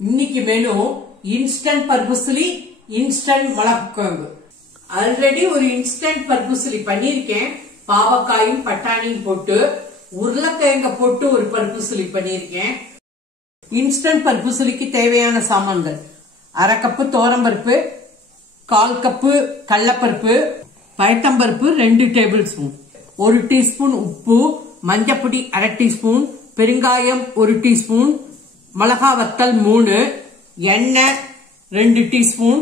இன்னைக்கு menu instant purposely instant மிளகு குழம்பு. ஆல்ரெடி ஒரு இன்ஸ்டன்ட் பர்பஸ்லி பண்ணிருக்கேன். பாவக்காயும் பட்டாணியும் போட்டு உருளைக்கிழங்க போட்டு ஒரு பர்பஸ்லி பண்ணிருக்கேன். இன்ஸ்டன்ட் பர்பஸ்லிக்கு தேவையான சாமான்கள்: அரை கப்பு தோரம்பருப்பு, 1/4 கப்பு கடலைப்பருப்பு, பயத்தம்பருப்பு 2 டேபிள் ஸ்பூன், 1 டீஸ்பூன் உப்பு, மஞ்சப்பொடி அரை டீஸ்பூன், பெருங்காயம் 1 டீஸ்பூன், மிளகா வத்தல் 3, எண்ணெய் 2 டீஸ்பூன்,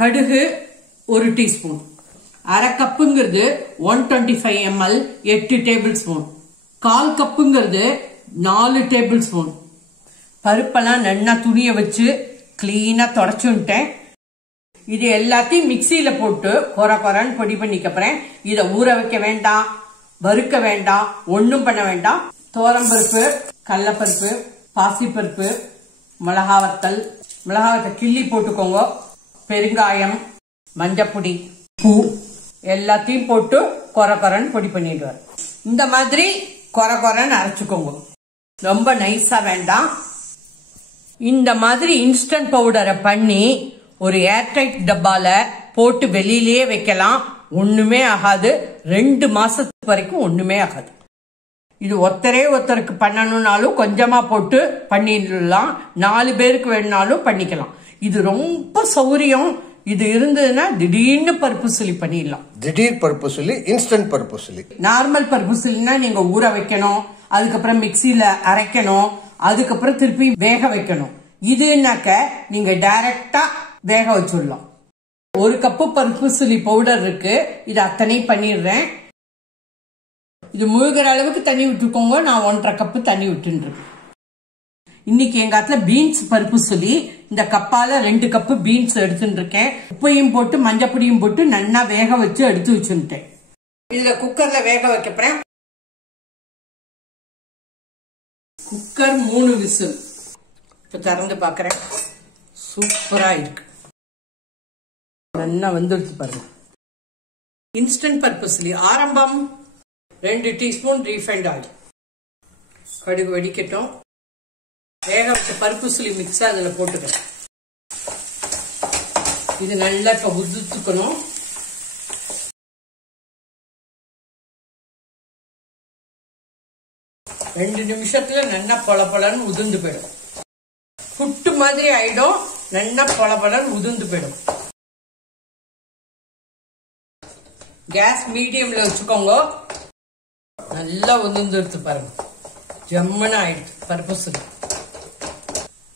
கடுகு 1 டீஸ்பூன். அரை கப்புங்கிறது 125 ml 8 டேபிள் ஸ்பூன். 1/4 கப்புங்கிறது 4 டேபிள் ஸ்பூன். பருப்பெல்லாம் நல்லா துணிய வச்சு கிளீனா தொடச்சுட்டேன். இது எல்லாத்தையும் மிக்சியில போட்டு கொரன்னு பொடி பண்ணிக்கப்புறேன். இத ஊற வைக்க வேண்டாம், வறுக்க வேண்டாம், ஒண்ணும் பண்ண வேண்டாம். தோரம்பருப்பு, கடலைப்பருப்பு, பாசிப்பருப்பு, மிளகாவத்தல் கிள்ளி போட்டுக்கோங்க. பெருங்காயம், மஞ்சப்பொடி, பூ எல்லாத்தையும் போட்டு கொரன்னு பொடி பண்ணிடுவார். இந்த மாதிரி கொரன்னு அரைச்சுக்கோங்க. ரொம்ப நைஸா வேண்டாம். இந்த மாதிரி இன்ஸ்டன்ட் பவுடரை பண்ணி ஒரு ஏர்டைட் டப்பால போட்டு வெளியிலேயே வைக்கலாம். ஒண்ணுமே ஆகாது. 2 மாசத்துக்கு வரைக்கும் ஒண்ணுமே ஆகாது. இது ஒருத்தருக்கு பண்ணணும்னாலும் கொஞ்சமா போட்டு பண்ணிடலாம். 4 பேருக்கு வேணும்னாலும் பண்ணிக்கலாம். இது ரொம்ப சௌரியம். இது இருந்ததுன்னா திடீர்னு பர்பஸ்லி பண்ணிடலாம். திடீர் பர்பஸ்லி, இன்ஸ்டன்ட் பர்பஸ்லி. நார்மல் பர்பஸ்லினா நீங்க ஊற வைக்கணும், அதுக்கப்புறம் மிக்சியில அரைக்கணும், அதுக்கப்புறம் திருப்பி வேக வைக்கணும். இதுனாக்க நீங்க டைரக்டா வேக வச்சுடலாம். 1 கப்பு பர்பஸ்லி பவுடர் இருக்கு. இது அத்தனை பண்ணிடுறேன். இது முழுகிற அளவுக்கு தண்ணி விட்டுக்கோங்க. நான் 1.5 கப்பு தண்ணி விட்டுருக்கேன். இன்னைக்கு எங்க ஆத்துல பீன்ஸ் பர்பஸ்லி. இந்த கப்பால 2 கப்பு பீன்ஸ் எடுத்துட்டு இருக்கேன். உப்பையும் போட்டு மஞ்சப்பொடியும் போட்டு நல்லா வேக வச்சு எடுத்து வச்சுட்டேன். இதுல குக்கர்ல வேக வைக்க போறேன். Cooker 3 whistle. இப்ப திறந்து பாக்குறேன். சூப்பரா இருக்கு. நல்லா வந்துருச்சு பாருங்க. இன்ஸ்டன்ட் பர்பஸ்லி ஆரம்பம். 2 டீஸ்பூன் ரீஃபைண்ட் ஆயில். கடுகு வெடிக்கட்டும். வேக வச்ச பர்பஸ்லி மிக்ஸ் அதுல போட்டுக்கிறேன். இது நல்லா இப்ப உதுத்துக்கணும். ரெண்டு நிமிஷத்துல நல்லா பொலன்னு உதிர்ந்து போயிடும். புட்டு மாதிரி ஆயிடும். நல்லா பொலன்னு உதிர்ந்து போயிடும். கேஸ் மீடியம்ல வச்சுக்கோங்க. நல்லா உதிர்ந்து பாருங்க. ஜம்முன்னு ஆயிடுச்சு பர்பஸ்லி.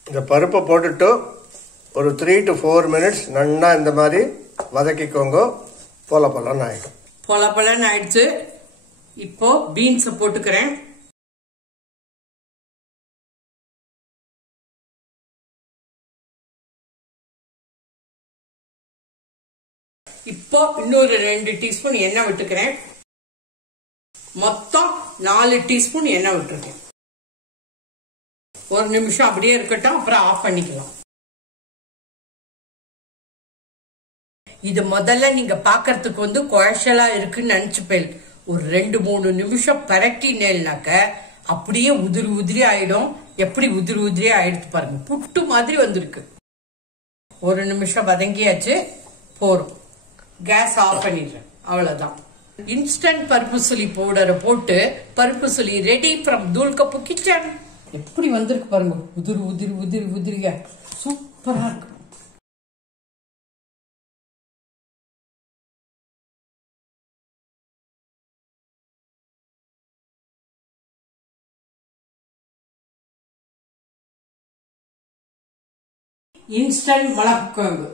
இந்த பருப்பை போட்டுட்டு ஒரு 3 to 4 minutes நல்லா இந்த மாதிரி வதக்கிக்கோங்க. பொலன்னு ஆயிடும். பொலன்னு ஆயிடுச்சு. இப்போ பீன்ஸ் போட்டுக்கிறேன். இப்போ இன்னொரு 2 டீஸ்பூன் எண்ணெய் விட்டுக்கிறேன். மொத்தம் 4 டீஸ்பூன் எண்ணெய் விட்டுருக்கேன். 1 நிமிஷம் அப்படியே இருக்கட்டும். அப்புறம் ஆஃப் பண்ணிக்கலாம். இது முதல்ல நீங்க பாக்கிறதுக்கு குழச்சலா இருக்குன்னு நினைச்சுப்பேன். ஒரு 2-3 நிமிஷம் பரட்டினேல்னாக்க அப்படியே உதிரி ஆயிடும். எப்படி உதிரி ஆயிடுச்சு பாருங்க. புட்டு மாதிரி வந்திருக்கு. 1 நிமிஷம் வதங்கியாச்சு. போறோம். கேஸ் ஆஃப் பண்ணிடுறேன். அவ்வளவுதான். இன்ஸ்டன்ட் பர்பஸ்லி பவுடரை போட்டு பர்பஸ்லி ரெடி ஃப்ரம் தூள்கப்பு கிச்சன். எப்படி வந்திருக்கு பாருங்க. உதிரியா சூப்பரா இருக்கு. இன்ஸ்டன்ட் மிளகு குழம்பு.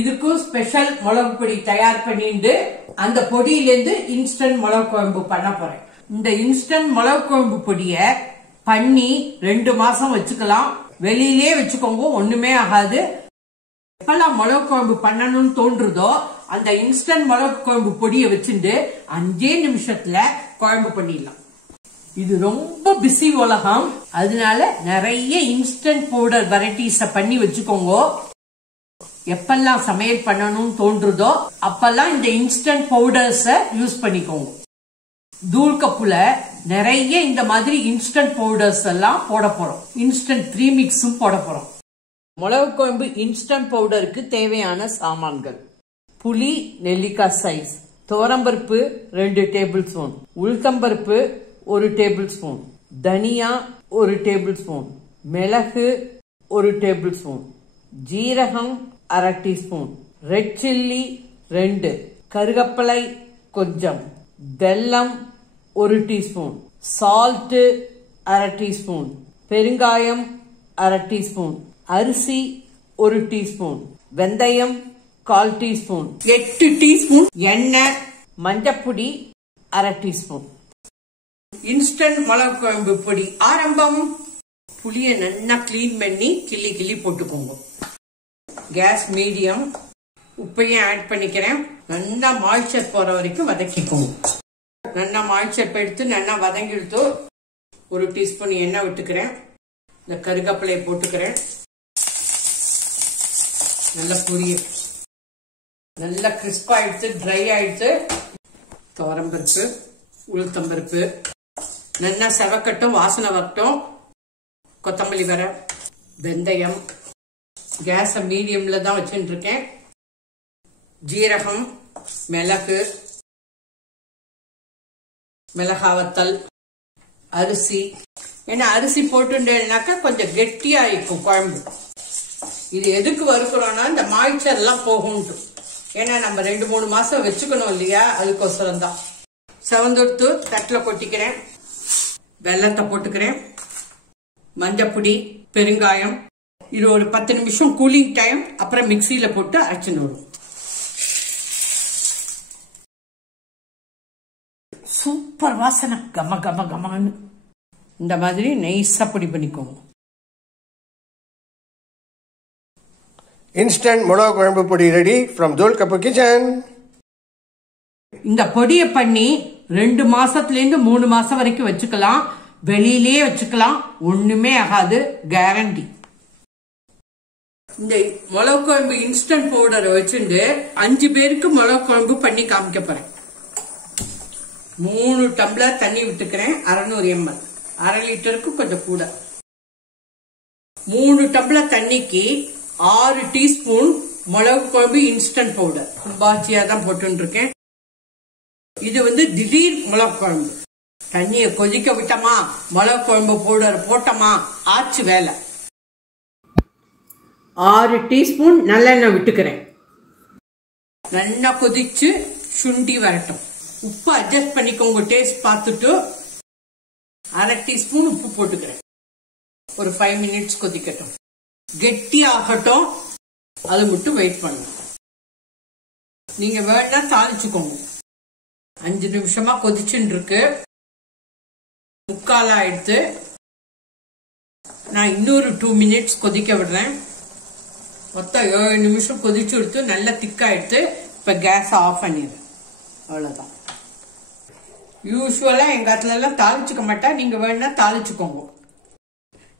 இதுக்கும் ஸ்பெஷல் மிளகு பொடி தயார் பண்ணிட்டு அந்த பொடியிலிருந்து இன்ஸ்டன்ட் மிளகு குழம்பு பண்ண போறேன். இந்த இன்ஸ்டன்ட் மிளகு குழம்பு பொடிய பண்ணி 2 மாசம் வச்சுக்கலாம். வெளியிலே வச்சுக்கோங்க. ஒண்ணுமே ஆகாது. எப்பெல்லாம் மிளகு குழம்பு பண்ணணும்னு தோன்றுதோ அந்த இன்ஸ்டன்ட் மிளகு குழம்பு பொடியை வச்சுட்டு 5 நிமிஷத்துல குழம்பு பண்ணிடலாம். இது ரொம்ப பிஸி உலகம். அதனால நிறைய இன்ஸ்டன்ட் பவுடர் வெரைட்டிஸ பண்ணி வச்சுக்கோங்க. எப்பெல்லாம் சமையல் பண்ணணும்னு தோன்றுதோ அப்பெல்லாம் இந்த இன்ஸ்டன்ட் பவுடர்ஸ யூஸ் பண்ணிக்கோங்க. தூள் கப்புல நிறைய இந்த மாதிரி இன்ஸ்டன்ட் பவுடர்ஸ் எல்லாம் போட போறோம். இன்ஸ்டன்ட் ப்ரீமிக்ஸும் போட போறோம். மிளகு குழம்பு இன்ஸ்டன்ட் பவுடருக்கு தேவையான சாமான்கள்: புளி நெல்லிக்காய் சைஸ், துவரம்பருப்பு 2 டேபிள் ஸ்பூன், உளுத்தம்பருப்பு 1 டேபிள் ஸ்பூன், தனியா 1 டேபிள் ஸ்பூன், மிளகு 1 டேபிள் ஸ்பூன், ஜீரகம் 1/2 டீஸ்பூன், ரெட் சில்லி 2, கருகப்பளை கொஞ்சம், வெல்லம் 1 டீஸ்பூன், சால்ட் 1/2 டீஸ்பூன், பெருங்காயம் 1/2 டீஸ்பூன், அரிசி 1 டீஸ்பூன், வெந்தயம் 1/4 டீஸ்பூன், 8 டீஸ்பூன் எண்ணெய், மஞ்சப்பொடி 1/2 டீஸ்பூன். இன்ஸ்டன்ட் மிளகு குழம்பு பொடி ஆரம்பம். புளியை நல்லா கிளீன் பண்ணி கிள்ளி போட்டுக்கோங்க. Case medium. உப்பையும் ஆட் பண்ணிக்கிறேன். நல்லா மாய்ச்சர் போற வரைக்கும் வதக்கிக்கோங்க. நல்லா மாய்ச்சர் எடுத்து நல்லா வதங்கி எடுத்து 1 டீஸ்பூன் எண்ணெய் விட்டுக்கிறேன். இந்த கருகப்பிலையை போட்டுக்கிறேன். நல்லா புளிய நல்லா கிறிஸ்பா ஆயிடுத்து, ட்ரை ஆயிடுத்து. துவரம்பருப்பு, உளுத்தம்பருப்பு நல்லா செவக்கட்டும், வாசனை வரட்டும். கொத்தமல்லி வர, வெந்தயம், கேஸ மீடியம்ல தான் வச்சுட்டு இருக்கேன். ஜீரகம், மிளகு, மிளகாவத்தல், அரிசி. ஏன்னா அரிசி போட்டுட்டேன்னாக்கா கொஞ்சம் கெட்டியா இருக்கும் குழம்பு. இது எதுக்கு வறுக்கிறோம்னா இந்த மாய்ச்சர் எல்லாம் போகும்ட்டு. ஏன்னா நம்ம 2-3 மாசம் வச்சுக்கணும் இல்லையா, அதுக்கோசரம் தான். செவந்தொடுத்து தட்டில் கொட்டிக்கிறேன். வெல்லத்தை போட்டுக்கிறேன். மஞ்சப்பொடி, பெருங்காயம். இது ஒரு 10 நிமிஷம் கூலிங் டைம். அப்புறம் மிக்சியில போட்டு அரைச்சுன்னு வரும். சூப்பர் வாசனை, கம கம கமான்னு. இந்த மாதிரி நைஸா பொடி பண்ணிக்கோங்க. இன்ஸ்டன்ட் மிளகு குழம்பு பொடி ரெடி ஃப்ரம் தூள் கப்பு கிச்சன். இந்த பொடியை பண்ணி 2 மாசத்துல இருந்து 3 மாசம் வரைக்கும் வச்சுக்கலாம். வெளியிலே வச்சுக்கலாம், ஒண்ணுமே ஆகாது, கேரண்டி. இந்த மிளகு குழம்பு இன்ஸ்டன்ட் பவுடரை வச்சுட்டு 5 பேருக்கு மிளகு குழம்பு பண்ணி காமிக்க போறேன். 3 டம்ளர் தண்ணி விட்டுக்கிறேன். 600 ml, 1/2 லிட்டருக்கு கொஞ்சம் கூட. 3 டம்ளர் தண்ணிக்கு 6 டீஸ்பூன் மிளகு குழம்பு இன்ஸ்டன்ட் பவுடர். கும்பாச்சியா தான் போட்டு இருக்கேன். இது திடீர் மிளகு குழம்பு. தண்ணியை கொதிக்க விட்டோமா, மிளகு குழம்பு பவுடர் போட்டோமா, ஆச்சு வேலை. 6 டீஸ்பூன் நல்லெண்ணெய் விட்டுக்கிறேன். நல்லா கொதிச்சு சுண்டி வரட்டும். உப்பு அட்ஜஸ்ட் பண்ணிக்கோங்க, டேஸ்ட் பார்த்துட்டு. 1/2 டீஸ்பூன் உப்பு போட்டுக்கிறேன். ஒரு 5 மினிட்ஸ் கொதிக்கட்டும், கெட்டி ஆகட்டும். அது மட்டும் வெயிட் பண்ணுங்க. நீங்க வேணா தாளிச்சுக்கோங்க. 5 நிமிஷமா கொதிச்சுட்டு இருக்கு. முக்கால் ஆயிடுத்து. நான் இன்னொரு 2 மினிட்ஸ் கொதிக்க விடுறேன். மொத்தம் 7 நிமிஷம் கொதிச்சு எடுத்து நல்லா திக்காயிடுத்து. இப்ப கேஸ் ஆஃப் பண்ணிடுறேன். அவ்வளவுதான். யூஸ்வலா எங்க இடத்துல எல்லாம் தாளிச்சுக்க மாட்டா, நீங்க வேணா தாளிச்சுக்கோங்க.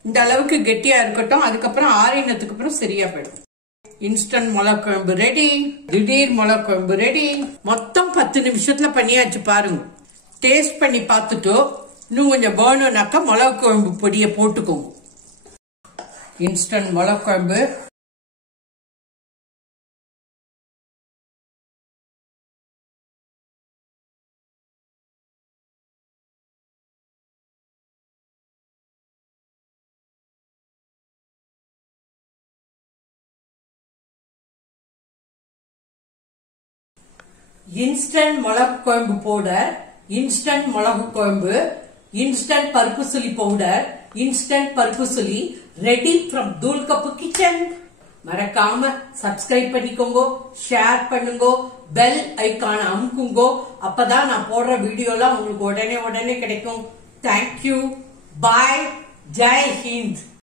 இந்த அளவுக்கு கெட்டியா இருக்கட்டும். அதுக்கப்புறம் ஆறினத்துக்கு அப்புறம் சரியா போயிடும். இன்ஸ்டன்ட் மிளகு குழம்பு ரெடி. திடீர் மிளகு குழம்பு ரெடி. மொத்தம் 10 நிமிஷத்துல பண்ணியாச்சு பாருங்க. டேஸ்ட் பண்ணி பார்த்துட்டு இன்னும் கொஞ்சம் வேணும்னாக்கா மிளகு குழம்பு பொடியை போட்டுக்கோங்க. இன்ஸ்டன்ட் மிளகு குழம்பு இன்ஸ்டன்ட் மிளகு குழம்பு பவுடர், இன்ஸ்டன்ட் மிளகு குழம்பு, இன்ஸ்டன்ட் பருப்பு சுளி பவுடர், இன்ஸ்டன்ட் பருப்பு சுளி ரெடி ஃப்ரம் தூள் கப்பு கிச்சன். மறக்காம சப்ஸ்கிரைப் பண்ணிக்கோங்க, ஷேர் பண்ணுங்க, பெல் ஐகான அமுக்குங்க. அப்பதான் நான் போடுற வீடியோலாம் உங்களுக்கு உடனே கிடைக்கும். தேங்க்யூ. பாய். ஜெய் ஹிந்த்.